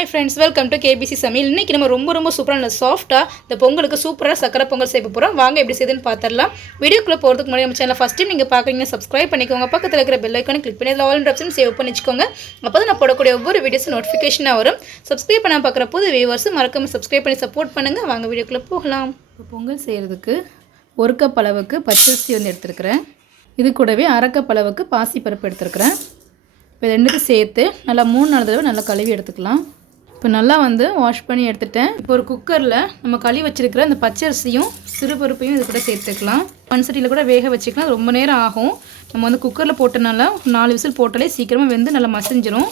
Hi friends welcome to KBC சமையல் இன்றைக்கி நம்ம ரொம்ப ரொம்ப சூப்பரான சாஃப்ட்டாக இந்த பொங்கலுக்கு சூப்பராக சக்கரை பொங்கல் செய்ய போகிறோம் வாங்க எப்படி செய்யுதுன்னு பார்த்துடலாம் வீடியோக்குள்ளே போகிறதுக்கு முன்னாடி நம்ம சேனல் ஃபஸ்ட் டைம் நீங்கள் பார்க்குறீங்கன்னா சப்ஸ்கிரைப் பண்ணிக்கோங்க. பக்கத்தில் இருக்கிற பெல் ஐக்கானை கிளிக் பண்ணி அதில் ஆல் ஆப்ஷன் சேவ் பண்ணி வச்சுக்கோங்க அப்போ தான் நான் போடக்கூடிய ஒவ்வொரு வீடியோஸும் நோட்டிஃபிகேஷனாக வரும். சப்ஸ்கிரைப் பண்ண பார்க்குற புது வியூவர்ஸும் மறக்காம சப்ஸ்கிரைப் பண்ணி சப்போர்ட் பண்ணுங்கள் வாங்க வீடியோக்குள்ளே போகலாம். இப்போ பொங்கல் செய்கிறதுக்கு ஒரு கப் அளவுக்கு பச்சரிசி வந்து எடுத்துருக்கிறேன். இது கூடவே அரை கப் அளவுக்கு பாசிப்பருப்பு எடுத்துருக்கிறேன். இப்போ ரெண்டுக்கும் சேர்த்து நல்லா மூணு நாலு தடவை நல்லா கழுவி எடுத்துக்கலாம். இப்போ நல்லா வந்து வாஷ் பண்ணி எடுத்துட்டேன். இப்போ ஒரு குக்கரில் நம்ம கழுவி வச்சிருக்கிற அந்த பச்சரிசியும் சிறுபருப்பையும் இது கூட சேர்த்துக்கலாம். பன்சட்டியில் கூட வேக வச்சுக்கலாம். ரொம்ப நேரம் ஆகும். நம்ம வந்து குக்கரில் போட்டனால ஒரு நாலு விசில் போட்டாலே சீக்கிரமாக வெந்து நல்லா மசிஞ்சிரும்.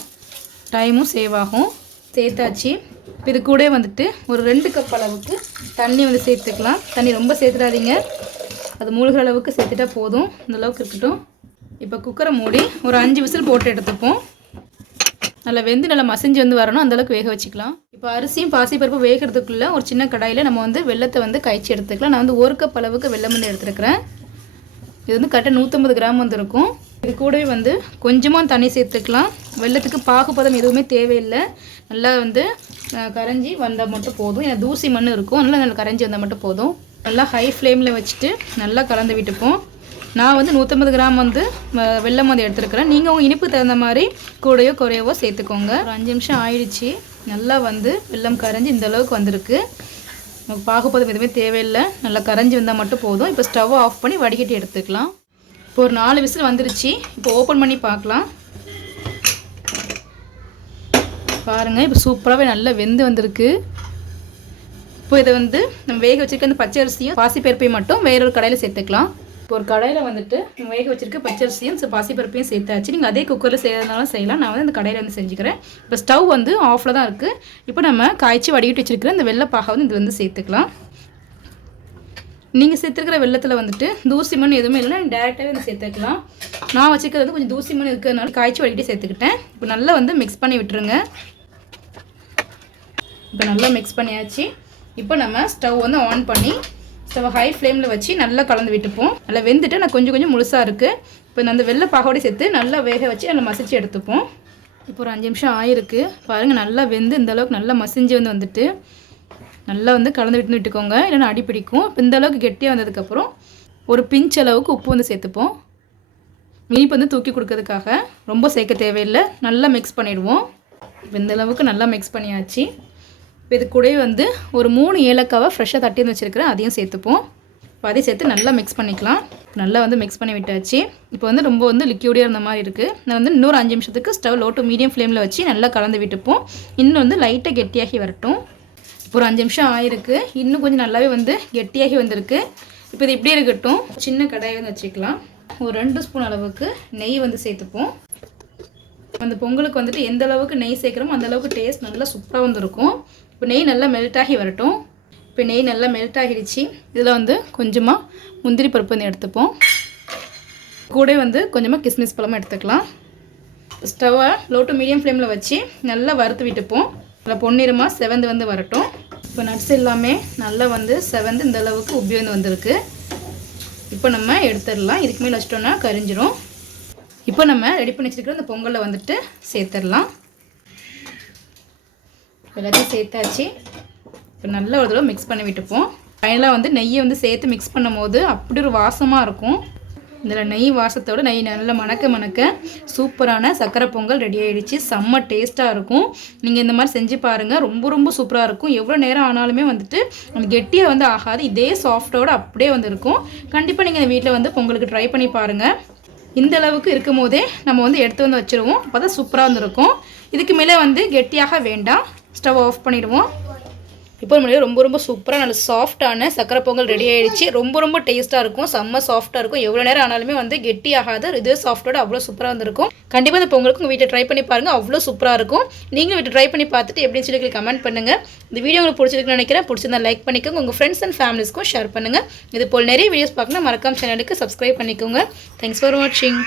டைமும் சேவ் ஆகும். சேர்த்தாச்சு. இப்போ இது கூட வந்துட்டு ஒரு ரெண்டு கப் அளவுக்கு தண்ணி வந்து சேர்த்துக்கலாம். தண்ணி ரொம்ப சேர்த்துடாதீங்க. அது மூழ்கிற அளவுக்கு சேர்த்துட்டா போதும். அந்தளவுக்கு இருக்கட்டும். இப்போ குக்கரை மூடி ஒரு அஞ்சு விசில் போட்டு எடுத்துப்போம். நல்லா வெந்து நல்லா மசிஞ்சு வந்து வரணும். அந்தளவுக்கு வேக வச்சுக்கலாம். இப்போ அரிசியும் பாசிப்பருப்பு வேகிறதுக்குள்ளே ஒரு சின்ன கடாயில் நம்ம வந்து வெள்ளத்தை வந்து காய்ச்சி எடுத்துக்கலாம். நான் வந்து ஒரு கப் அளவுக்கு வெள்ளம் வந்து எடுத்துருக்கிறேன். இது வந்து கரெக்டாக நூற்றம்பது கிராம் வந்து இருக்கும். இது கூடவே வந்து கொஞ்சமாக தண்ணி சேர்த்துக்கலாம். வெள்ளத்துக்கு பாகுபதம் எதுவுமே தேவையில்லை. நல்லா வந்து கரைஞ்சி வந்தால் மட்டும் போதும். ஏன்னா தூசி மண் இருக்கும். அதனால் நல்லா கரைஞ்சி வந்தால் மட்டும் போதும். நல்லா ஹை ஃப்ளேமில் வச்சுட்டு நல்லா கலந்து விட்டுப்போம். நான் வந்து நூற்றம்பது கிராம் வந்து அஹ், வெல்லம் வந்து எடுத்துருக்கிறேன். நீங்கள் உங்கள் இனிப்பு தகுந்த மாதிரி கூடையோ குறையவோ சேர்த்துக்கோங்க. ஒரு அஞ்சு நிமிஷம் ஆயிடுச்சு. நல்லா வந்து வெள்ளம் கரைஞ்சி இந்த அளவுக்கு வந்திருக்கு. நமக்கு பாகுபதம் எதுவுமே தேவையில்லை. நல்லா கரைஞ்சி வந்தால் மட்டும் போதும். இப்போ ஸ்டவ் ஆஃப் பண்ணி வடிகட்டி எடுத்துக்கலாம். இப்போ ஒரு நாலு விசில் வந்துருச்சு. இப்போ ஓப்பன் பண்ணி பார்க்கலாம். பாருங்கள் இப்போ சூப்பராகவே நல்லா வெந்து வந்திருக்கு. இப்போ இதை வந்து நம்ம வேக வச்சுருக்க அந்த பச்சை அரிசியும் பாசிப்பருப்பையும் மட்டும் வேற ஒரு கடையில் சேர்த்துக்கலாம். இப்போ ஒரு கடையில் வந்துட்டு வேக வச்சிருக்க பச்சரிசியும் ச- பாசிப்பருப்பையும் சேர்த்தாச்சு. நீங்கள் அதே குக்கரில் செய்யறதுனாலும் செய்யலாம். நான் வந்து அந்த கடையில் வந்து செஞ்சுக்கிறேன். இப்போ ஸ்டவ் வந்து ஆஃபில் தான் இருக்குது இப்போ நம்ம காய்ச்சி வடிகட்டி வச்சிருக்கிற இந்த வெள்ளைப்பாகை வந்து இது வந்து சேர்த்துக்கலாம். நீங்கள் சேர்த்துருக்கிற வெள்ளத்தில் வந்துட்டு தூசி மண் எதுவுமே இல்லைன்னா டேரெக்டாகவே வந்து சேர்த்துக்கலாம். நான் வச்சுக்கிறது வந்து கொஞ்சம் தூசி மண் இருக்கிறதுனால காய்ச்சி வடிகட்டி சேர்த்துக்கிட்டேன். இப்போ நல்லா வந்து மிக்ஸ் பண்ணி விட்டுருங்க. இப்போ நல்லா மிக்ஸ் பண்ணியாச்சு. இப்போ நம்ம ஸ்டவ் வந்து ஆன் பண்ணி ஸ்டவ் ஹை ஃப்ளேமில் வச்சு நல்லா கலந்து விட்டுப்போம். நல்லா வெந்துட்டு நான் கொஞ்சம் கொஞ்சம் முழுசாக இருக்குது இப்போ அந்த வெள்ளை பாகோடி சேர்த்து நல்லா வேக வச்சு நல்லா மசிச்சு எடுத்துப்போம். இப்போ ஒரு அஞ்சு நிமிஷம் ஆயிருக்கு. பாருங்கள் நல்லா வெந்து இந்த அளவுக்கு நல்லா மசிஞ்சு வந்து வந்துட்டு. நல்லா வந்து கலந்து விட்டு விட்டுக்கோங்க. இல்லைன்னா அடி பிடிக்கும். இப்போ இந்த அளவுக்கு கெட்டியாக வந்ததுக்கப்புறம் ஒரு பிஞ்ச் அளவுக்கு உப்பு வந்து சேர்த்துப்போம். இனிப்பு வந்து தூக்கி கொடுக்கறதுக்காக. ரொம்ப சேர்க்க தேவையில்லை. நல்லா மிக்ஸ் பண்ணிவிடுவோம் இப்போ இந்த அளவுக்கு நல்லா மிக்ஸ் பண்ணியாச்சு. இப்போ இது கூட வந்து ஒரு மூணு ஏலக்காவை ஃப்ரெஷ்ஷாக தட்டி வந்து வச்சுருக்கிறேன் அதையும் சேர்த்துப்போம். இப்போ அதையும் சேர்த்து நல்லா மிக்ஸ் பண்ணிக்கலாம். நல்லா வந்து மிக்ஸ் பண்ணி விட்டாச்சு. இப்போ வந்து ரொம்ப வந்து லிக்யூடியாக இருந்த மாதிரி இருக்குது நான் வந்து இன்னொரு அஞ்சு நிமிஷத்துக்கு ஸ்டவ் லோ டு மீடியம் ஃப்ளேமில் வச்சு நல்லா கலந்து விட்டுப்போம். இன்னும் வந்து லைட்டாக கெட்டியாகி வரட்டும். இப்போ ஒரு அஞ்சு நிமிஷம் ஆயிருக்கு. இன்னும் கொஞ்சம் நல்லாவே வந்து கெட்டியாகி வந்திருக்கு. இப்போ இது இப்படியே இருக்கட்டும். சின்ன கடாயை வந்து வச்சுக்கலாம். ஒரு ரெண்டு ஸ்பூன் அளவுக்கு நெய் வந்து சேர்த்துப்போம். அந்த பொங்கலுக்கு வந்துட்டு எந்த அளவுக்கு நெய் சேர்க்குறோமோ அந்த அளவுக்கு டேஸ்ட் நல்லா சூப்பராக வந்துருக்கும். இப்போ நெய் நல்லா மெல்ட் ஆகி வரட்டும். இப்போ நெய் நல்லா மெல்ட் ஆகிடுச்சு. இதில் வந்து கொஞ்சமாக முந்திரி பருப்பு வந்து எடுத்துப்போம். கூட வந்து கொஞ்சமாக கிஸ்மிஸ் பழமும் எடுத்துக்கலாம். ஸ்டவ்வை லோ டு மீடியம் ஃப்ளேமில் வச்சு நல்லா வறுத்து விட்டுப்போம். நல்லா பொன்னிறமாக செவந்து வந்து வரட்டும். இப்போ நட்ஸ் எல்லாமே நல்லா வந்து செவந்து இந்த அளவுக்கு உபயோகம் வந்திருக்கு. இப்போ நம்ம எடுத்துடலாம். இதுக்கு மேலே கரிஞ்சிரும். இப்போ நம்ம ரெடி பண்ணி வச்சுருக்கிற இந்த பொங்கலை வந்துட்டு சேர்த்துடலாம். எல்லாத்தையும் சேர்த்தாச்சு. இப்போ நல்ல ஒரு தடவை மிக்ஸ் பண்ணி விட்டுப்போம். ஃபைனலாக வந்து நெய்யை வந்து சேர்த்து மிக்ஸ் பண்ணும் போது அப்படி ஒரு வாசமாக இருக்கும். இதில் நெய் வாசத்தோட நெய் நல்லா மணக்க மணக்க சூப்பரான சக்கரை பொங்கல் ரெடி ஆகிடுச்சு செம்ம டேஸ்ட்டாக இருக்கும். நீங்கள் இந்த மாதிரி செஞ்சு பாருங்கள் ரொம்ப ரொம்ப சூப்பராக இருக்கும். எவ்வளோ நேரம் ஆனாலுமே வந்துட்டு அந்த கெட்டியாக வந்து ஆகாது. இதே சாஃப்டோடு அப்படியே வந்து இருக்கும். கண்டிப்பாக நீங்கள் இந்த வீட்டில் வந்து பொங்கலுக்கு ட்ரை பண்ணி பாருங்கள் இந்த அளவுக்கு இருக்கும் போதே நம்ம வந்து எடுத்து வந்து வச்சுருவோம். அப்போ தான் சூப்பராக வந்துருக்கும். இதுக்கு மேலே வந்து கெட்டியாக வேண்டாம். ஸ்டவ் ஆஃப் பண்ணிடுவோம். இப்போ நம்மளுடைய ரொம்ப ரொம்ப சூப்பராக நல்ல சாஃப்டான சக்கரை பொங்கல் ரெடி ஆகிடுச்சு ரொம்ப ரொம்ப டேஸ்ட்டாக இருக்கும். செம்ம சாஃப்டாக இருக்கும். எவ்வளோ நேரம் ஆனாலுமே வந்து கெட்டி ஆகாது இதே சாஃப்டோட அவ்வளோ சூப்பராக வந்திருக்கும். கண்டிப்பாக இந்த பொங்கலுக்கு உங்கள் வீட்டை ட்ரை பண்ணி பாருங்கள் அவ்வளோ சூப்பராக இருக்கும். நீங்கள் வீட்டை ட்ரை பண்ணி பார்த்துட்டு எப்படின்னு சொல்லி கமெண்ட் பண்ணுங்கள் இந்த வீடியோ உங்களுக்கு பிடிச்சிருக்குன்னு நினைக்கிறேன். பிடிச்சிருந்தா லைக் பண்ணிக்கோங்க. உங்கள் ஃப்ரெண்ட்ஸ் அண்ட் ஃபேமிலிஸ்க்கும் ஷேர் பண்ணுங்கள் இது போல் நிறைய வீடியோஸ் பார்க்கணும் மறக்காம சேனலுக்கு சப்ஸ்கிரைப் பண்ணிக்கோங்க. தேங்க்ஸ் ஃபார் வாட்சிங்